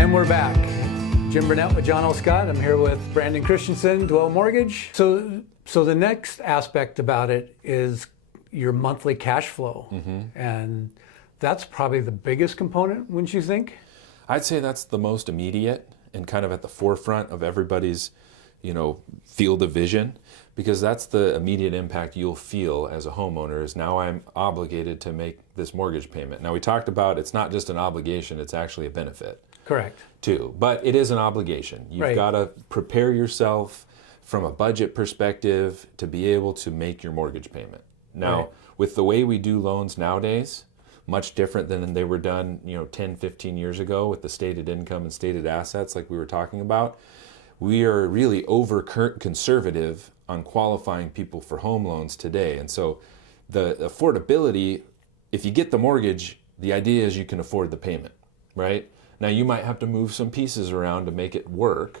And we're back. Jim Burnett with John L. Scott. I'm here with Brandon Christensen, Dwell Mortgage. So the next aspect about it is your monthly cash flow. And that's probably the biggest component, wouldn't you think? I'd say that's the most immediate and kind of at the forefront of everybody's, field of vision, because that's the immediate impact you'll feel as a homeowner is now I'm obligated to make this mortgage payment. Now we talked about it's not just an obligation, it's actually a benefit. Correct. Too, but it is an obligation. You've got to prepare yourself from a budget perspective to be able to make your mortgage payment. Now, with the way we do loans nowadays, much different than they were done, 10, 15 years ago with the stated income and stated assets like we were talking about. We are really over conservative on qualifying people for home loans today. And so the affordability, if you get the mortgage, the idea is you can afford the payment, right? Now you might have to move some pieces around to make it work.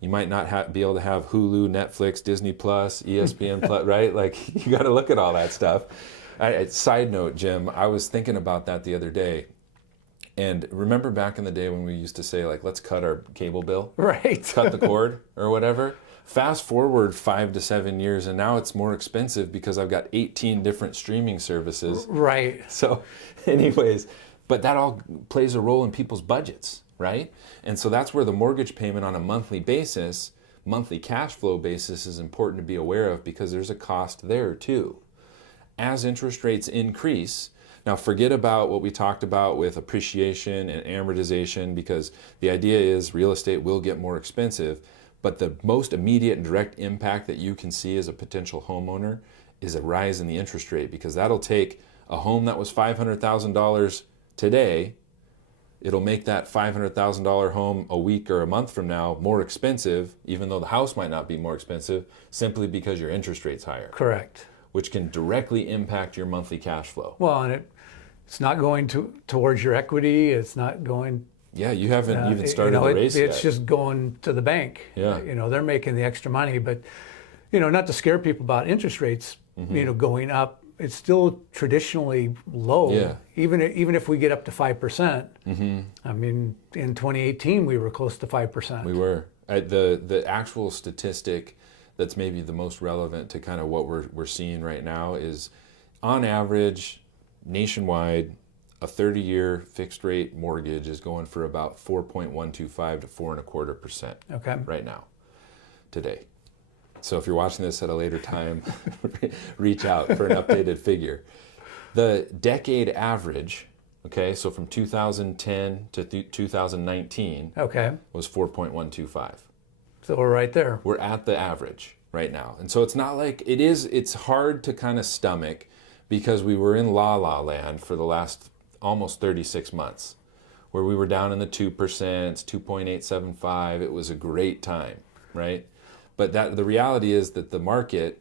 You might not be able to have Hulu, Netflix, Disney Plus, ESPN Plus, right? Like you got to look at all that stuff. Side note, Jim, I was thinking about that the other day. And remember back in the day when we used to say, like, let's cut our cable bill? Right. Cut the cord or whatever. Fast forward 5 to 7 years, and now it's more expensive because I've got 18 different streaming services. Right. So anyways, but that all plays a role in people's budgets, right? And so that's where the mortgage payment on a monthly basis, monthly cash flow basis is important to be aware of because there's a cost there too. As interest rates increase, now forget about what we talked about with appreciation and amortization because the idea is real estate will get more expensive, but the most immediate and direct impact that you can see as a potential homeowner is a rise in the interest rate because that'll take a home that was $500,000 today, it'll make that $500,000 home a week or a month from now more expensive, even though the house might not be more expensive, simply because your interest rate's higher. Correct. Which can directly impact your monthly cash flow. Well, and it's not going towards your equity. It's not going. Yeah, you haven't even started the race It's yet. just going to the bank. Yeah. They're making the extra money, but not to scare people about interest rates, going up. It's still traditionally low. Yeah. Even if we get up to 5%. I mean, in 2018 we were close to 5%. We were. The actual statistic that's maybe the most relevant to kind of what we're seeing right now is, on average, nationwide, a 30-year fixed rate mortgage is going for about 4.125 to 4.25%. Okay. Right now, today. So if you're watching this at a later time, reach out for an updated figure. The decade average, okay, so from 2010 to 2019, was 4.125. So we're right there. We're at the average right now. And so it's not like it's hard to kind of stomach because we were in la land for the last almost 36 months where we were down in the 2%, 2.875. It was a great time, right? But the reality is that the market,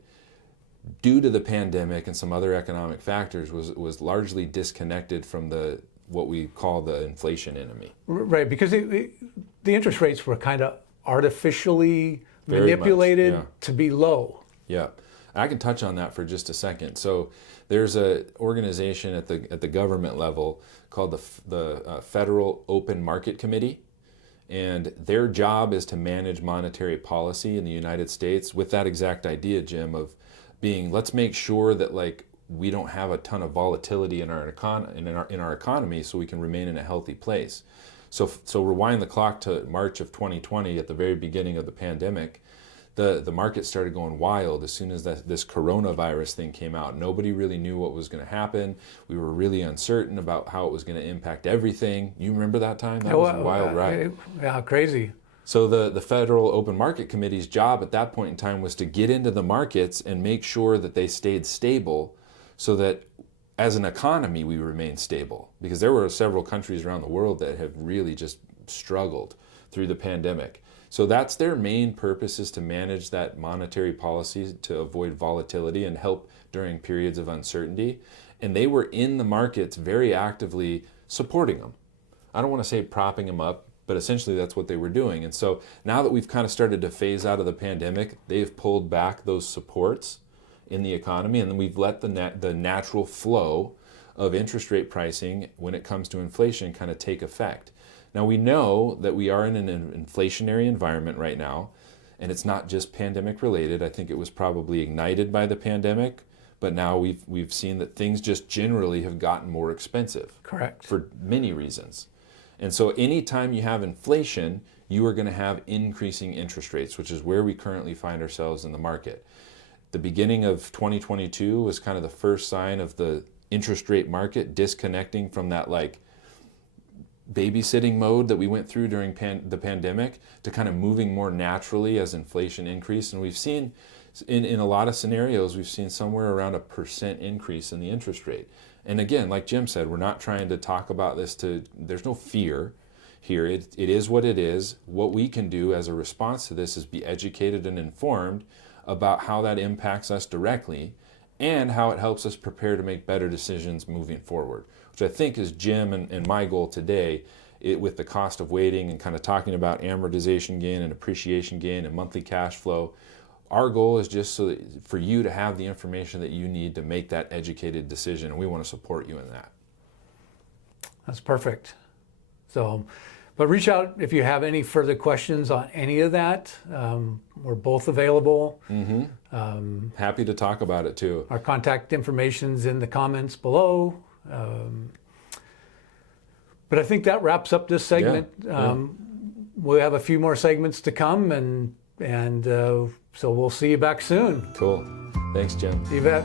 due to the pandemic and some other economic factors, was largely disconnected from what we call the inflation enemy. Right, because the interest rates were kind of artificially Very manipulated much, yeah. to be low. Yeah, I can touch on that for just a second. So there's an organization at the government level called the Federal Open Market Committee. And their job is to manage monetary policy in the United States with that exact idea, Jim, of being, let's make sure that we don't have a ton of volatility in our economy so we can remain in a healthy place. So rewind the clock to March of 2020 at the very beginning of the pandemic. The market started going wild as soon as this coronavirus thing came out. Nobody really knew what was going to happen. We were really uncertain about how it was going to impact everything. You remember that time? That was a wild ride. Yeah, crazy. So the Federal Open Market Committee's job at that point in time was to get into the markets and make sure that they stayed stable so that as an economy we remained stable. Because there were several countries around the world that have really just struggled through the pandemic. So that's their main purpose, is to manage that monetary policy to avoid volatility and help during periods of uncertainty. And they were in the markets very actively supporting them. I don't want to say propping them up, but essentially that's what they were doing. And so now that we've kind of started to phase out of the pandemic, they've pulled back those supports in the economy, and then we've let the natural flow of interest rate pricing when it comes to inflation kind of take effect. Now we know that we are in an inflationary environment right now, and it's not just pandemic related. I think it was probably ignited by the pandemic, but now we've seen that things just generally have gotten more expensive. Correct. For many reasons. And so anytime you have inflation, you are going to have increasing interest rates, which is where we currently find ourselves in the market. The beginning of 2022 was kind of the first sign of the interest rate market disconnecting from that like babysitting mode that we went through during the pandemic to kind of moving more naturally as inflation increased. And we've seen in a lot of scenarios, we've seen somewhere around 1% increase in the interest rate. And again, like Jim said, we're not trying to talk about this there's no fear here. It is what it is. What we can do as a response to this is be educated and informed about how that impacts us directly and how it helps us prepare to make better decisions moving forward, which I think is Jim and my goal today with the cost of waiting and kind of talking about amortization gain and appreciation gain and monthly cash flow. Our goal is just so that for you to have the information that you need to make that educated decision, and we want to support you in that. That's perfect. So, but reach out if you have any further questions on any of that. We're both available. Happy to talk about it too. Our contact information's in the comments below. But I think that wraps up this segment. We'll have a few more segments to come, and so we'll see you back soon. Cool. Thanks, Jim. You bet.